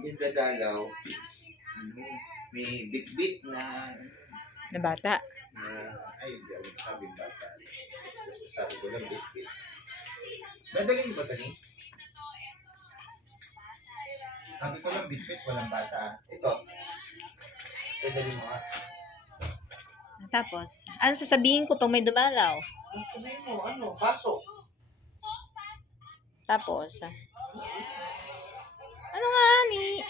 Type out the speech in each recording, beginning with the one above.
Yung dadalaw, may bit-bit na bata. ay, hindi ako sabing bata. Sabi ko lang bit-bit. Dadalhin ba ito ni? Sabi ko lang bit-bit, walang bata. Ito. Dadalhin mo nga. Tapos, ano sasabihin ko pag may dumalaw? Sabihin mo, ano, baso. Tapos, ano nga ni?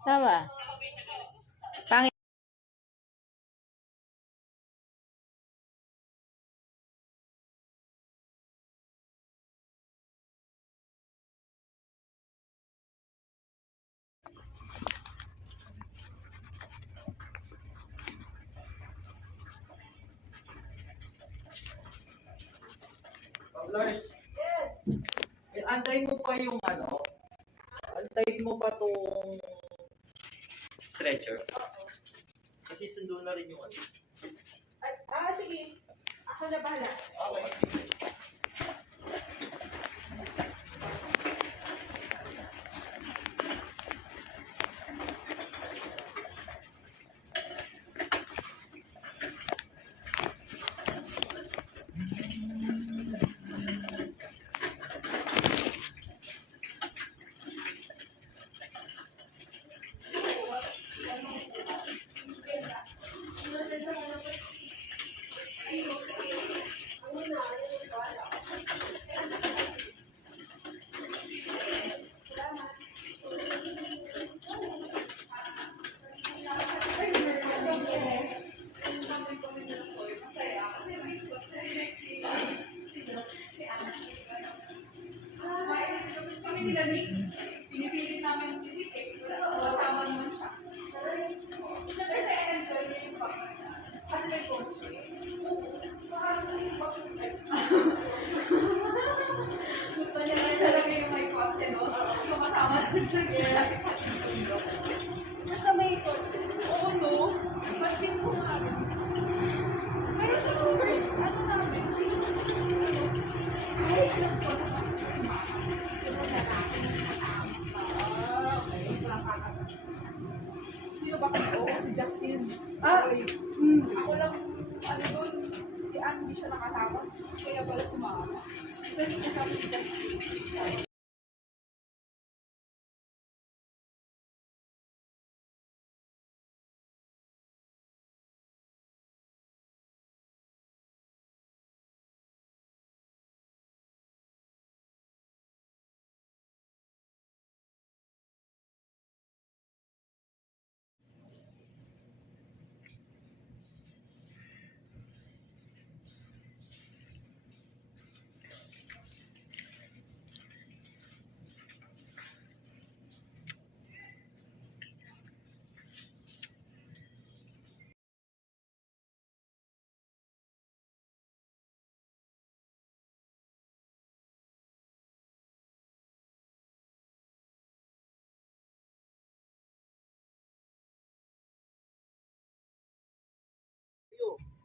Sawa. Pangit. Lars, yes. Antayin mo pa yung ano? Antayin mo pa tong stretcher. Kasi sundo na rin yung ano. Sige. Ako na bahala. Okay. Pinipilit namin kasama naman siya. Siyempre, na-enjoy niya yung pagkakita. Kasi may coach eh. Gusto niya lang talaga yung may coach, no? Sumasama na siya. Basta may coach. Oo, no? Pansin ko nga. Pero yung first, ano namin, sino ba kayo? Si Justin. Ako lang, ano doon, si Ann hindi siya nakasama. Kaya pala sumama. So, hindi kasama si Justin.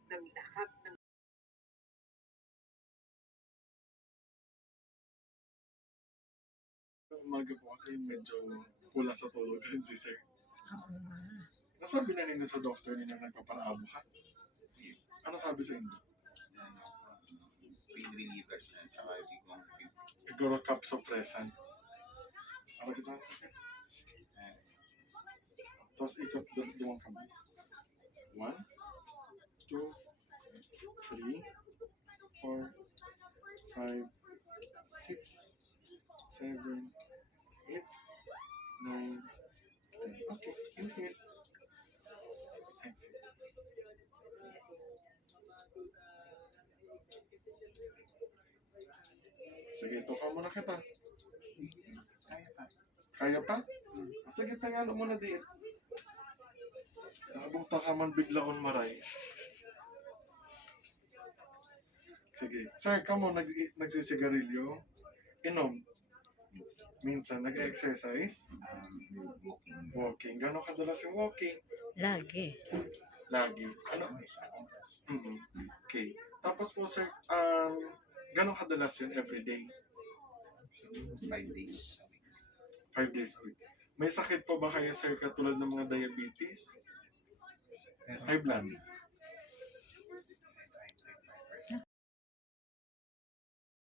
ng lahat ng umaga po kasi medyo kulang sa tulog rin si sir. Oo nga. Nasabi na ninyo sa doctor niya na nagpaparaabo ka? Ano sabi sa inyo? Pain relievers na, tsaka bigong Siguro capsopressan. Ano kita sa sir? Tapos ikot doon kami. 1, 2, 3, 4, 5, 6, 7, 8, 9, 10. Okay, inhale. Exhale. Sige, tuka muna kita. kaya pa. Kaya pa? Sige, tangalo muna din. Nakabukta ka man bigla on maray. Sige. Sir, kamo nagsisigarilyo? Inom? Minsan, nag-exercise? Walking. Walking. Gano'ng kadalas yung walking? Lagi. Lagi. Ano? Okay. Tapos po, sir, gano'ng kadalas yun everyday? 5 days. 5 days a week. May sakit pa ba kayo, sir, katulad ng mga diabetes? High blood?